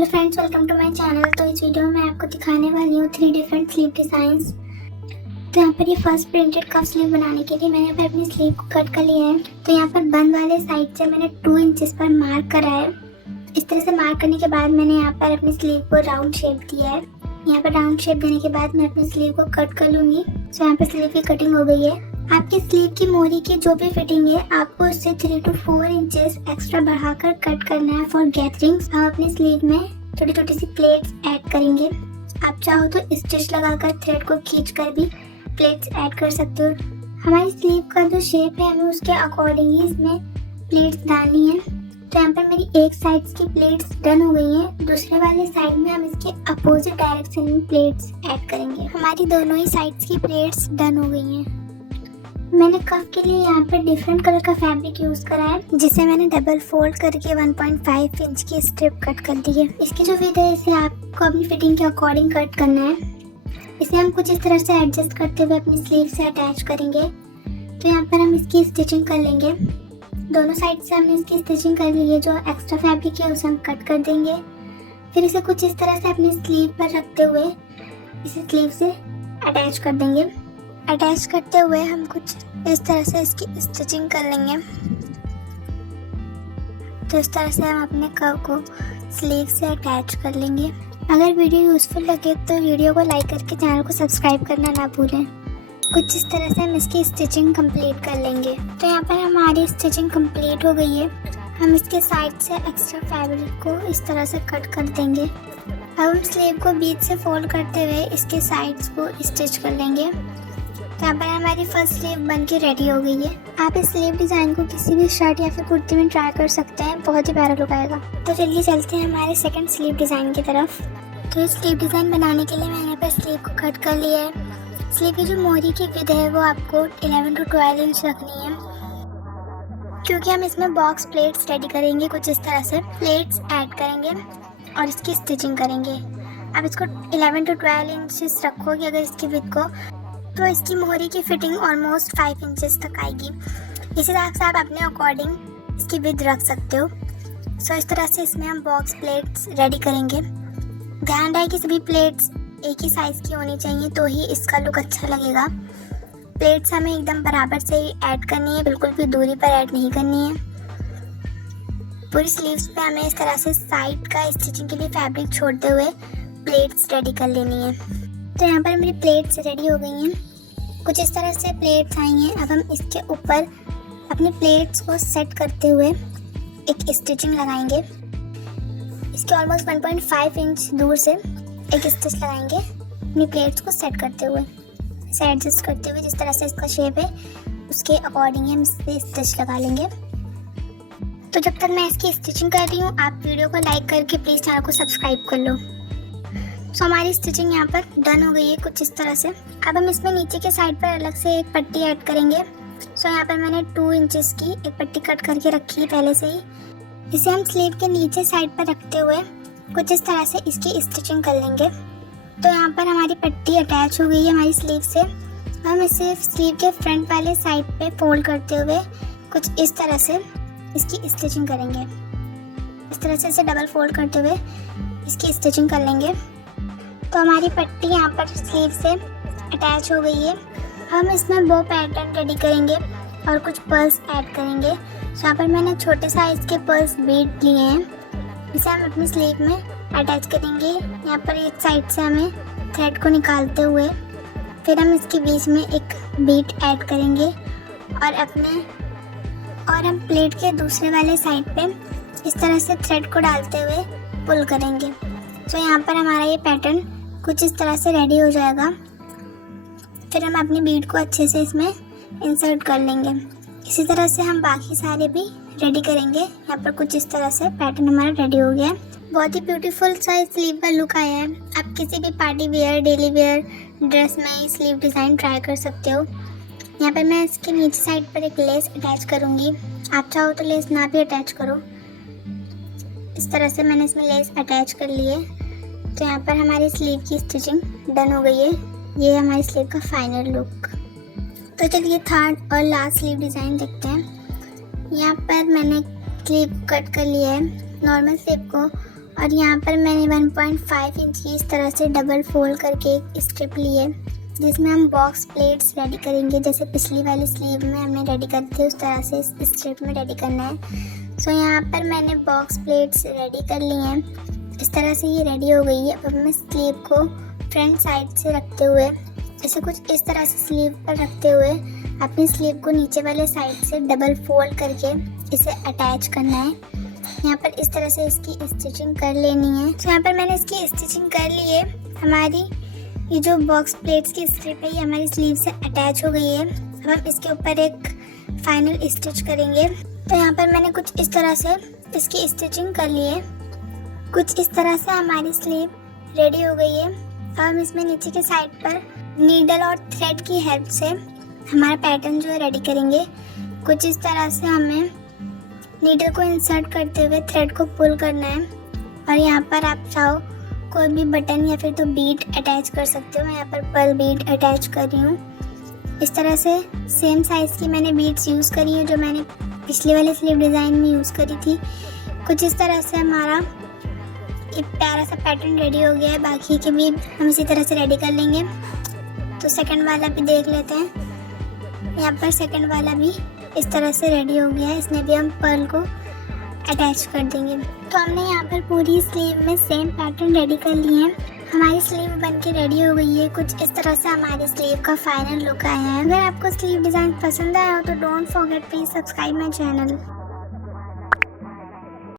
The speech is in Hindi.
Hello friends, welcome to my channel. तो इस वीडियो में मैं आपको दिखाने वाली हूँ 3 डिफरेंट स्लीव डिज़ाइंस। तो यहाँ पर ये फर्स्ट प्रिंटेड कफ स्लीव बनाने के लिए मैंने यहाँ पर अपनी स्लीव को कट कर लिया है। तो यहाँ पर बंद वाले साइड से मैंने 2 इंचेस पर मार्क करा है। इस तरह से मार्क करने के बाद मैंने यहाँ पर अपनी स्लीव को राउंड शेप दिया है। यहाँ पर राउंड शेप देने के बाद मैं अपनी स्लीव को कट कर लूँगी। तो यहाँ पर स्लीव की कटिंग हो गई है। आपकी स्लीव की मोरी की जो भी फिटिंग है आपको उससे 3 to 4 इंचेस एक्स्ट्रा बढ़ाकर कट करना है फॉर गैदरिंग्स। हम अपनी स्लीव में छोटी छोटी सी प्लेट्स ऐड करेंगे। आप चाहो तो स्टिच लगाकर थ्रेड को खींचकर भी प्लेट्स ऐड कर सकते हो। हमारी स्लीव का जो शेप है हमें उसके अकॉर्डिंग ही इसमें प्लेट्स डालनी है। तो यहाँ पर मेरी एक साइड की प्लेट्स डन हो गई हैं। दूसरे वाले साइड में हम इसके अपोजिट डायरेक्शन में प्लेट्स ऐड करेंगे। हमारी दोनों ही साइड्स की प्लेट्स डन हो गई हैं। मैंने कफ के लिए यहाँ पर डिफरेंट कलर का फैब्रिक यूज़ करा है, जिसे मैंने डबल फोल्ड करके 1.5 इंच की स्ट्रिप कट कर दी है। इसकी जो विड्थ है इसे आपको अपनी फिटिंग के अकॉर्डिंग कट करना है। इसे हम कुछ इस तरह से एडजस्ट करते हुए अपनी स्लीव से अटैच करेंगे। तो यहाँ पर हम इसकी स्टिचिंग कर लेंगे। दोनों साइड से हमने इसकी स्टिचिंग कर ली है। जो एक्स्ट्रा फैब्रिक है उसे हम कट कर देंगे। फिर इसे कुछ इस तरह से अपनी स्लीव पर रखते हुए इसे स्लीव से अटैच कर देंगे। अटैच करते हुए हम कुछ इस तरह से इसकी स्टिचिंग कर लेंगे। तो इस तरह से हम अपने कर्व को स्लीव से अटैच कर लेंगे। अगर वीडियो यूज़फुल लगे तो वीडियो को लाइक करके चैनल को सब्सक्राइब करना ना भूलें। कुछ इस तरह से हम इसकी स्टिचिंग कंप्लीट कर लेंगे। तो यहाँ पर हमारी स्टिचिंग कंप्लीट हो गई है। हम इसके साइड से एक्स्ट्रा फैब्रिक को इस तरह से कट कर देंगे। अब हम स्लीव को बीच से फोल्ड करते हुए इसके साइड्स को स्टिच कर लेंगे। तो यहाँ पर हमारी फर्स्ट स्लीव बन के रेडी हो गई है। आप इस स्लीव डिज़ाइन को किसी भी शर्ट या फिर कुर्ती में ट्राई कर सकते हैं, बहुत ही प्यारा लुक आएगा। तो चलिए चलते हैं हमारे सेकंड स्लीव डिज़ाइन की तरफ। तो इस स्लीव डिज़ाइन बनाने के लिए मैंने यहाँ पर स्लीव को कट कर लिया है। स्लीव की जो मोरी की विड्थ है वो आपको 11 to 12 इंच रखनी है, क्योंकि हम इसमें बॉक्स प्लेट्स रेडी करेंगे। कुछ इस तरह से प्लेट्स ऐड करेंगे और इसकी स्टिचिंग करेंगे। आप इसको 11 to 12 इंचेस रखोगे अगर इसकी विड्थ को, तो इसकी मोहरी की फिटिंग ऑलमोस्ट 5 इंचेस तक आएगी। इसी तरह से आप अपने अकॉर्डिंग इसकी विड्थ रख सकते हो। सो इस तरह से इसमें हम बॉक्स प्लेट्स रेडी करेंगे। ध्यान रहे कि सभी प्लेट्स एक ही साइज़ की होनी चाहिए, तो ही इसका लुक अच्छा लगेगा। प्लेट्स हमें एकदम बराबर से ही ऐड करनी है, बिल्कुल भी दूरी पर ऐड नहीं करनी है। पूरी स्लीव्स पे हमें इस तरह से साइड का स्टिचिंग के लिए फैब्रिक छोड़ते हुए प्लेट्स रेडी कर लेनी है। तो यहाँ पर मेरी प्लेट्स रेडी हो गई हैं। कुछ इस तरह से प्लेट्स आई हैं। अब हम इसके ऊपर अपनी प्लेट्स को सेट करते हुए एक स्टिचिंग लगाएंगे। इसके ऑलमोस्ट 1.5 इंच दूर से एक स्टिच लगाएंगे अपनी प्लेट्स को सेट करते हुए, इसे एडजस्ट करते हुए। जिस तरह से इसका शेप है उसके अकॉर्डिंग हम इस पर स्टिच लगा लेंगे। तो जब तक मैं इसकी स्टिचिंग कर रही हूँ आप वीडियो को लाइक करके प्लीज़ चैनल को सब्सक्राइब कर लो। तो हमारी स्टिचिंग यहाँ पर डन हो गई है कुछ इस तरह से। अब हम इसमें नीचे के साइड पर अलग से एक पट्टी ऐड करेंगे। सो यहाँ पर मैंने 2 इंचेस की एक पट्टी कट करके रखी है पहले से ही। इसे हम स्लीव के नीचे साइड पर रखते हुए कुछ इस तरह से इसकी स्टिचिंग कर लेंगे। तो यहाँ पर हमारी पट्टी अटैच हो गई है हमारी स्लीव से। हम इसे स्लीव के फ्रंट वाले साइड पे फोल्ड करते हुए कुछ इस तरह से इसकी स्टिचिंग करेंगे। इस तरह से इसे डबल फोल्ड करते हुए इसकी स्टिचिंग कर लेंगे। तो हमारी पट्टी यहाँ पर स्लीव से अटैच हो गई है। हम इसमें बो पैटर्न रेडी करेंगे और कुछ पर्ल्स ऐड करेंगे। तो यहाँ पर मैंने छोटे साइज़ के पर्ल्स बीड लिए हैं, इसे हम अपनी स्लीव में अटैच करेंगे। यहाँ पर एक साइड से हमें थ्रेड को निकालते हुए फिर हम इसके बीच में एक बीट ऐड करेंगे और हम प्लेट के दूसरे वाले साइड पे इस तरह से थ्रेड को डालते हुए पुल करेंगे। तो यहाँ पर हमारा ये पैटर्न कुछ इस तरह से रेडी हो जाएगा। फिर हम अपनी बीड को अच्छे से इसमें इंसर्ट कर लेंगे। इसी तरह से हम बाकी सारे भी रेडी करेंगे। यहाँ पर कुछ इस तरह से पैटर्न हमारा रेडी हो गया है। बहुत ही ब्यूटीफुल सा स्लीव का लुक आया है। आप किसी भी party wear, daily wear dress में स्लीव डिज़ाइन ट्राई कर सकते हो। यहाँ पर मैं इसके नीचे साइड पर एक लेस अटैच करूँगी। आप चाहो तो लेस ना भी अटैच करो। इस तरह से मैंने इसमें लेस अटैच कर ली है। तो यहाँ पर हमारी स्लीव की स्टिचिंग डन हो गई है। ये हमारी स्लीव का फाइनल लुक। तो चलिए थर्ड और लास्ट स्लीव डिज़ाइन देखते हैं। यहाँ पर मैंने स्लीव कट कर लिया है। नॉर्मल स्लीव को और यहाँ पर मैंने 1.5 इंच की इस तरह से डबल फोल्ड करके एक स्ट्रिप ली है, जिसमें हम बॉक्स प्लेट्स रेडी करेंगे। जैसे पिछली वाली स्लीव में हमने रेडी करे थे, उस तरह से इस स्ट्रिप में रेडी करना है। सो यहाँ पर मैंने बॉक्स प्लेट्स रेडी कर ली हैं। इस तरह से ये रेडी हो गई है। अब मैं स्लीव को फ्रंट साइड से रखते हुए, इसे कुछ इस तरह से स्लीव पर रखते हुए अपनी स्लीव को नीचे वाले साइड से डबल फोल्ड करके इसे अटैच करना है। यहाँ पर इस तरह से इसकी स्टिचिंग कर लेनी है। तो यहाँ पर मैंने इसकी स्टिचिंग कर ली है। हमारी ये जो बॉक्स प्लेट्स की स्ट्रिप है ये हमारी स्लीव से अटैच हो गई है। अब हम इसके ऊपर एक फाइनल स्टिच करेंगे। तो यहाँ पर मैंने कुछ इस तरह से इसकी स्टिचिंग कर ली है। कुछ इस तरह से हमारी स्लीव रेडी हो गई है। अब हम इसमें नीचे के साइड पर नीडल और थ्रेड की हेल्प से हमारा पैटर्न जो है रेडी करेंगे। कुछ इस तरह से हमें नीडल को इंसर्ट करते हुए थ्रेड को पुल करना है और यहाँ पर आप चाहो कोई भी बटन या फिर तो बीड अटैच कर सकते हो। मैं यहाँ पर पर्ल बीड अटैच कर रही हूँ। इस तरह से सेम साइज़ की मैंने बीड्स यूज़ करी है जो मैंने पिछले वाले स्लीव डिज़ाइन में यूज़ करी थी। कुछ इस तरह से हमारा एक प्यारा सा पैटर्न रेडी हो गया है। बाकी के भी हम इसी तरह से रेडी कर लेंगे। तो सेकंड वाला भी देख लेते हैं। यहाँ पर सेकंड वाला भी इस तरह से रेडी हो गया है। इसमें भी हम पर्ल को अटैच कर देंगे। तो हमने यहाँ पर पूरी स्लीव में सेम पैटर्न रेडी कर लिए हैं। हमारी स्लीव बन के रेडी हो गई है। कुछ इस तरह से हमारी स्लीव का फाइनल लुक आया है। अगर आपको स्लीव डिज़ाइन पसंद आया हो तो don't forget please subscribe my channel.